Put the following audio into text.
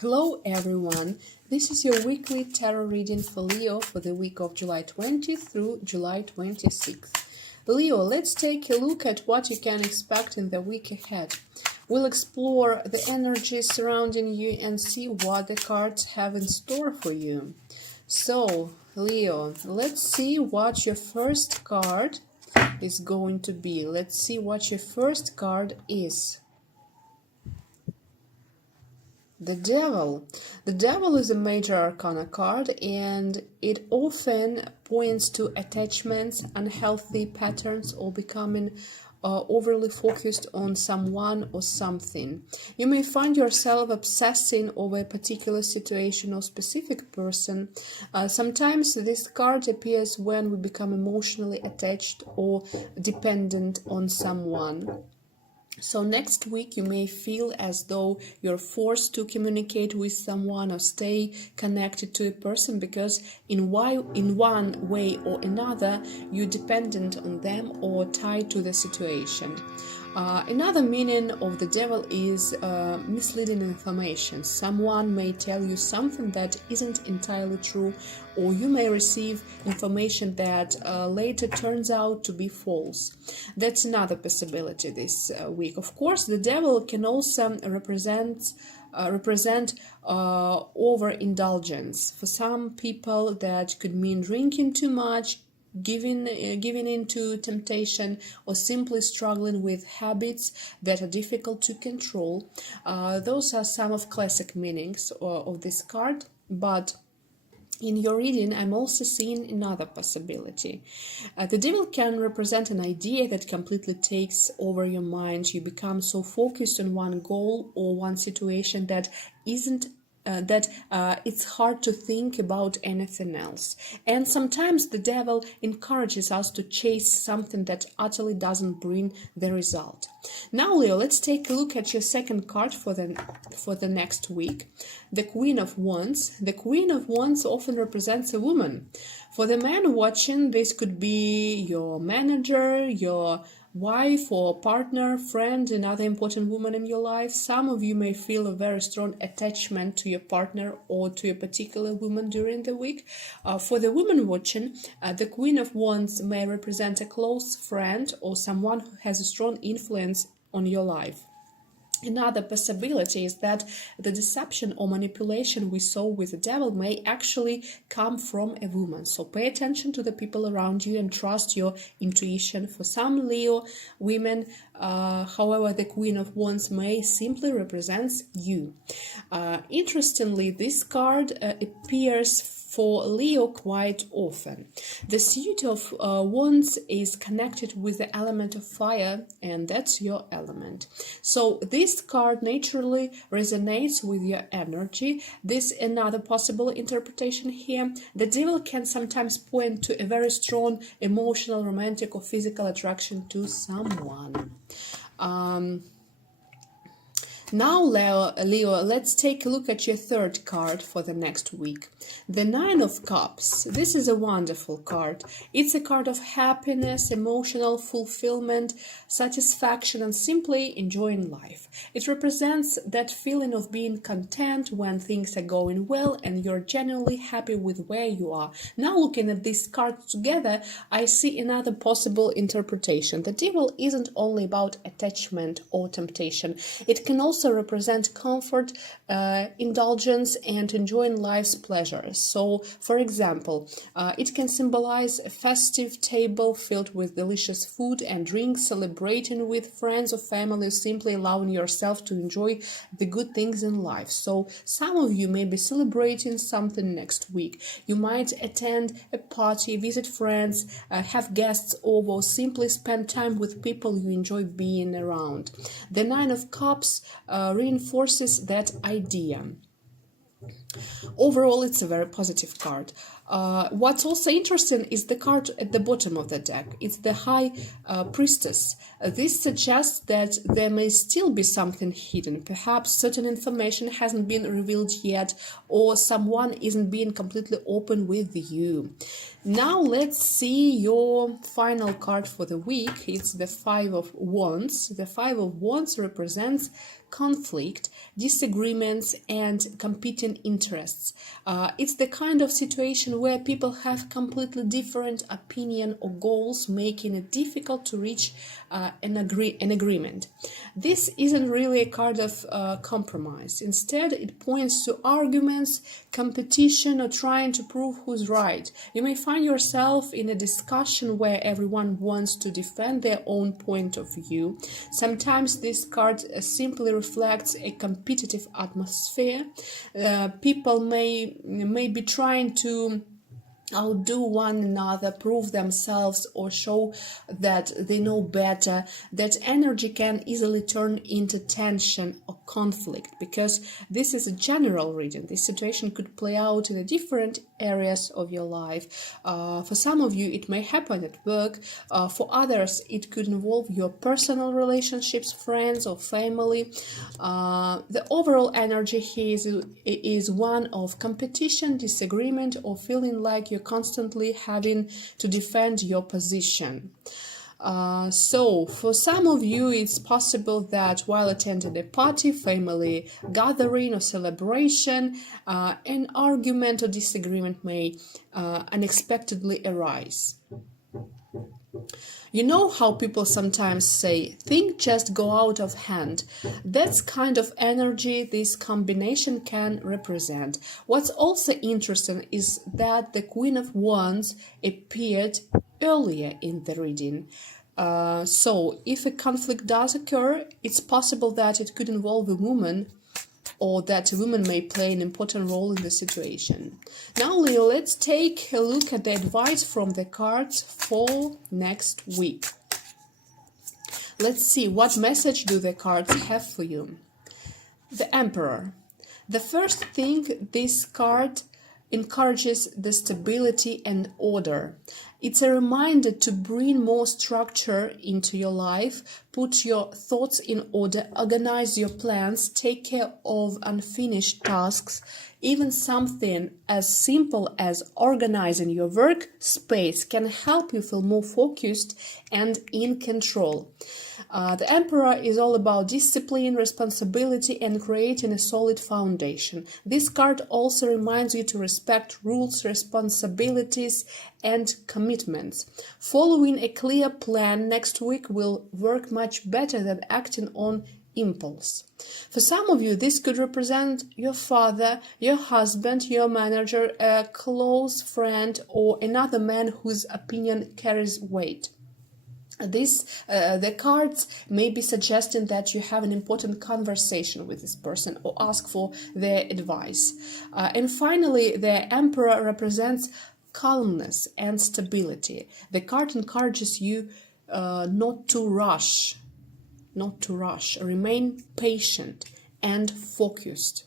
Hello everyone, this is your weekly tarot reading for Leo for the week of July 20th through July 26th. Leo, let's take a look at what you can expect in the week ahead. We'll explore the energy surrounding you and see what the cards have in store for you. So, Leo, let's see what your first card is going to be. Let's see what your first card is. The Devil. The Devil is a major arcana card, and it often points to attachments, unhealthy patterns, or becoming overly focused on someone or something. You may find yourself obsessing over a particular situation or specific person. Sometimes this card appears when we become emotionally attached or dependent on someone. So next week you may feel as though you're forced to communicate with someone or stay connected to a person because in one way or another you're dependent on them or tied to the situation. Another meaning of the Devil is misleading information. Someone may tell you something that isn't entirely true, or you may receive information that later turns out to be false. That's another possibility this week. Of course, the Devil can also represent overindulgence. For some people, that could mean drinking too much, giving in to temptation, or simply struggling with habits that are difficult to control. Those are some of classic meanings of this card, but in your reading, I'm also seeing another possibility. The Devil can represent an idea that completely takes over your mind. You become so focused on one goal or one situation that it's hard to think about anything else. And sometimes the Devil encourages us to chase something that utterly doesn't bring the result. Now, Leo, let's take a look at your second card for the next week. The Queen of Wands. The Queen of Wands often represents a woman. For the man watching, this could be your manager, your wife or partner, friend, another important woman in your life. Some of you may feel a very strong attachment to your partner or to a particular woman during the week. For the woman watching, the Queen of Wands may represent a close friend or someone who has a strong influence on your life. Another possibility is that the deception or manipulation we saw with the Devil may actually come from a woman. So pay attention to the people around you and trust your intuition. For some Leo women, however, the Queen of Wands may simply represent you. Interestingly, this card appears for Leo quite often. The suit of Wands is connected with the element of fire, and that's your element. So this card naturally resonates with your energy. This is another possible interpretation here. The Devil can sometimes point to a very strong emotional, romantic, or physical attraction to someone. Now, Leo, let's take a look at your third card for the next week. The Nine of Cups. This is a wonderful card. It's a card of happiness, emotional fulfillment, satisfaction, and simply enjoying life. It represents that feeling of being content when things are going well and you're genuinely happy with where you are. Now, looking at these cards together, I see another possible interpretation. The Devil isn't only about attachment or temptation. It can also represent comfort, indulgence, and enjoying life's pleasures. So, for example, it can symbolize a festive table filled with delicious food and drinks, celebrating with friends or family, simply allowing yourself to enjoy the good things in life. So, some of you may be celebrating something next week. You might attend a party, visit friends, have guests over, or simply spend time with people you enjoy being around. The Nine of Cups reinforces that idea. Overall, it's a very positive card. What's also interesting is the card at the bottom of the deck. It's the High Priestess. This suggests that there may still be something hidden. Perhaps certain information hasn't been revealed yet, or someone isn't being completely open with you. Now let's see your final card for the week. It's the Five of Wands. The Five of Wands represents conflict, disagreements, and competing interests. It's the kind of situation where people have completely different opinion or goals, making it difficult to reach an agreement. This isn't really a card of compromise. Instead, it points to arguments, competition, or trying to prove who's right. You may find yourself in a discussion where everyone wants to defend their own point of view. Sometimes this card simply reflects a competitive atmosphere. People may be trying to outdo one another, prove themselves, or show that they know better. That energy can easily turn into tension or conflict, because this is a general reading. This situation could play out in different areas of your life. For some of you, it may happen at work. For others, it could involve your personal relationships, friends, or family. The overall energy here is one of competition, disagreement, or feeling like you're constantly having to defend your position. So for some of you, it's possible that while attending a party, family gathering, or celebration, an argument or disagreement may unexpectedly arise. You know how people sometimes say, things just go out of hand. That's kind of energy this combination can represent. What's also interesting is that the Queen of Wands appeared earlier in the reading. So if a conflict does occur, it's possible that it could involve a woman, or that a woman may play an important role in the situation. Now, Leo, let's take a look at the advice from the cards for next week. Let's see, what message do the cards have for you? The Emperor. The first thing, this card encourages the stability and order. It's a reminder to bring more structure into your life, put your thoughts in order, organize your plans, take care of unfinished tasks. Even something as simple as organizing your work space can help you feel more focused and in control. The Emperor is all about discipline, responsibility, and creating a solid foundation. This card also reminds you to respect rules, responsibilities, and commitments. Following a clear plan next week will work much better than acting on impulse. For some of you, this could represent your father, your husband, your manager, a close friend, or another man whose opinion carries weight. The cards may be suggesting that you have an important conversation with this person or ask for their advice. And finally, the Emperor represents calmness and stability. The card encourages you not to rush. Remain patient and focused.